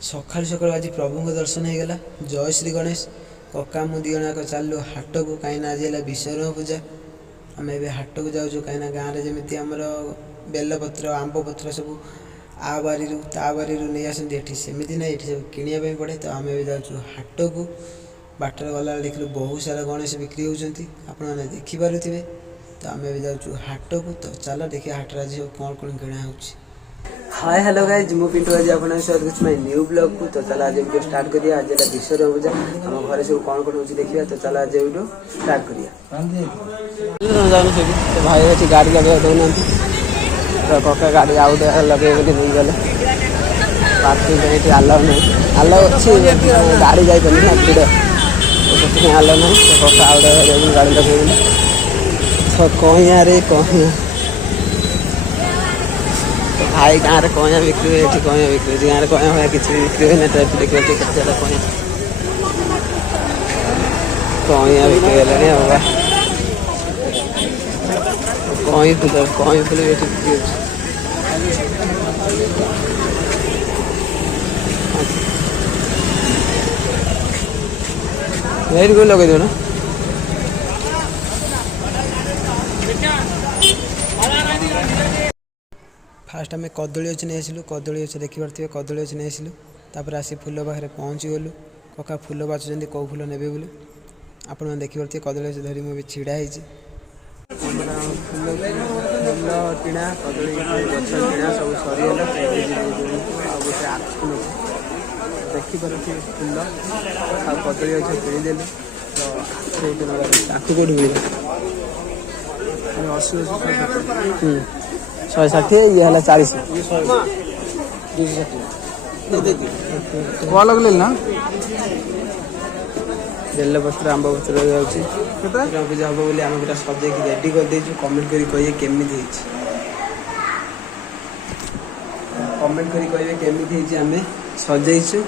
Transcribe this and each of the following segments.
सकाल सकाल आज प्रभु को दर्शन हो गला। जय श्री गणेश। कका मु दी जनाक चलू हाट को कहीं आज है विश्वकर्मा पूजा। आम ए हाट को जाऊँ कहीं गाँव में जमी आमर बेलपत्र आंब पत्र सब आ बारी ता बारी नहीं आसती ये सेमती ना ये सब किणापी पड़े। तो आम ए जाऊँ हाट को बाटर गला देखिलु बहुत सारा गणेश बिक्री होती आपने देखिपे। तो आम ए जाऊँ हाट को। तो चलो देखिए हाट आज कौन कौन किणा हो। हाय हेलो गाइज मु पिंटू आज आपन स्वागत करछि माय न्यू ब्लॉग को। तो चला आज वीडियो स्टार्ट करिया। आज है विश्वकर्मा पूजा हम घरे सब कौन कौन होची देखिया। तो चला आज वीडियो स्टार्ट करिया। तो भाई अच्छी गाड़ी लगे दौना तो कका गाड़ी आउट लगे बोली नहीं गले पार्किंग पे आलाउ नहीं आलाउ अच्छी गाड़ी जाई पड़ी ना भिड़ तो आलाउ नहीं। तो कका आउट गाड़ी लगे तो कहीं यार कहीं भाई गाँव में कौन बिक्री हुए कौन बिक्री हुए गाँव में कौन हुआ कि बिक्री हुए ना देखिए केते कौन बिक्री है होगा कहीं फुल ये बिक्री हो लगे दो ना फास्ट आम कदली गच नहीं आसलु कदली गच देखिपे कदली गच नहीं आसलु तापर आसी फूल पाखे पहुँची गलु। कका फूल बाचुं कौ फूल ने बोली आप देखिपे कदली गच धरी मुझे छिड़ा है फूल किणा कदली गच किणा सब सरीगला देखिपे फूल आ कदली गच किणीदेलु। तो आखु कौट मिले 160 ये है 40 कौन लगले ना बेलपत्र आंब पत्र जाऊँगी पूजा हम बोली आम पूरा सजे रेडी कर देचु। कमेंट करी कहिए केमिति कमेंट करी कहिए केमिति आम सजेइछु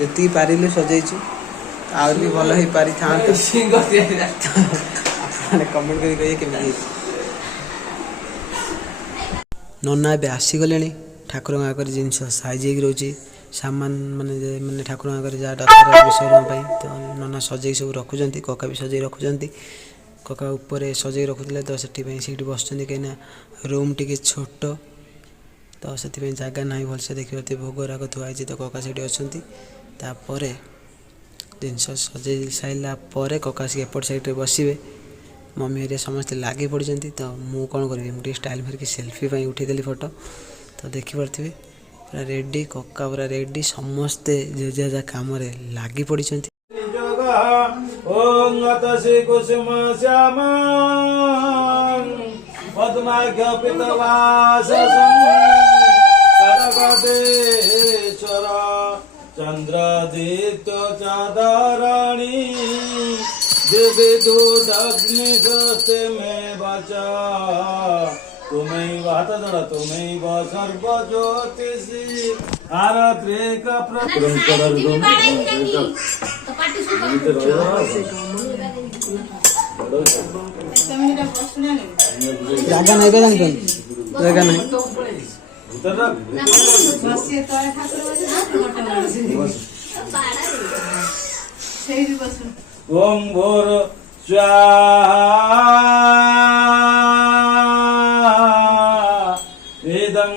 जी पारिलु सजेइछु आउर भी भल हो पारि था कमेंट करी कहिए केमिति नना ए आसीगले ठाकुर आगे जिनस साइज रोचे सामान माने माने ठाकुर आगे जहाँ दरकार विश्वकर्मा तो नना सजे सब रखुंट कका भी सजे रखुंट कका उपर सजे रखुले। तो से बस कहीं रूम टी छोट तो से जगह ना भलसे देखिए भोग राग थुआई तो कका से अच्छा जिनस सजे सारा कका से एपट साइड बसवे मम्मी हरिया समस्ते लगे पड़ी। तो मु कौन करी मुझे स्टाइल मारिक सेल्फी उठेदेली फोटो। तो देखिपे पूरा रेडी कका पूरा रेडी समस्ते जे जे कम लगी पड़ी। चंद्रादित्य चादाराणी देवे दूध अग्नि दोस्ते में बचा तुम्हें बात दड़ा तुम्हें बा सर्व ज्योतिषी आरात्रे का प्रक्रम कर दो जगह नहीं जान जगह नहीं ओम भोर स्वाहा वेदं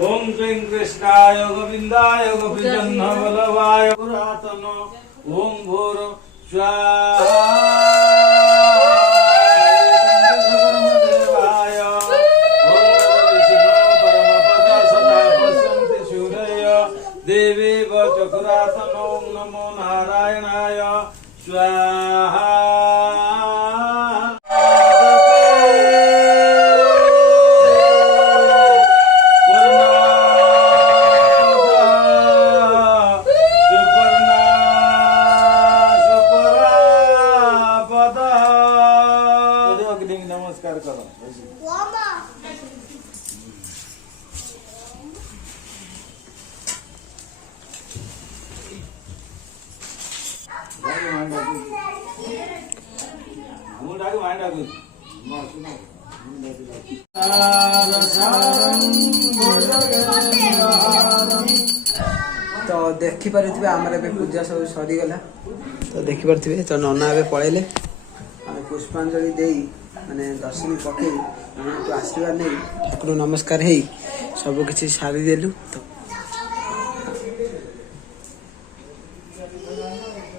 ओम क्लीं कृष्णाय गोविंदाय गोपीजन्मवल्लभाय पुरातन ओम भूर स्वाहा ନମସ୍କାର କର ମୁଁ ଡାକୁ ମାଇଁ ଡାକୁ ତ ଦେଖିପାରୁଥିବେ ଆମର ଏବେ ପୂଜା ସବୁ ସରିଗଲା। ତ ଦେଖିପାରୁଥିବେ ତ ନନା ଏବେ ପଳେଇଲେ। ଆମେ ପୁଷ୍ପାଞ୍ଜଳି ଦେଇ ମାନେ ଦର୍ଶନ ପକେଇ ନନାଙ୍କୁ ଆଶୀର୍ବାଦ ନେଇ ଠାକୁର ନମସ୍କାର ହେଇ ସବୁ କିଛି ସାରିଦେଲୁ।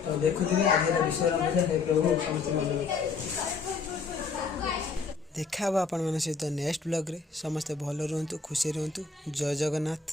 ତ ଦେଖୁଥିବେ ଆଜିର ବିଷୟ ପ୍ରଭୁ ସମସ୍ତେ ଦେଖା ହବ ଆପଣମାନଙ୍କ ସହିତ ନେକ୍ସଟ ବ୍ଲଗ୍ରେ। ସମସ୍ତେ ଭଲ ରୁହନ୍ତୁ, ଖୁସି ରୁହନ୍ତୁ। ଜୟ ଜଗନ୍ନାଥ।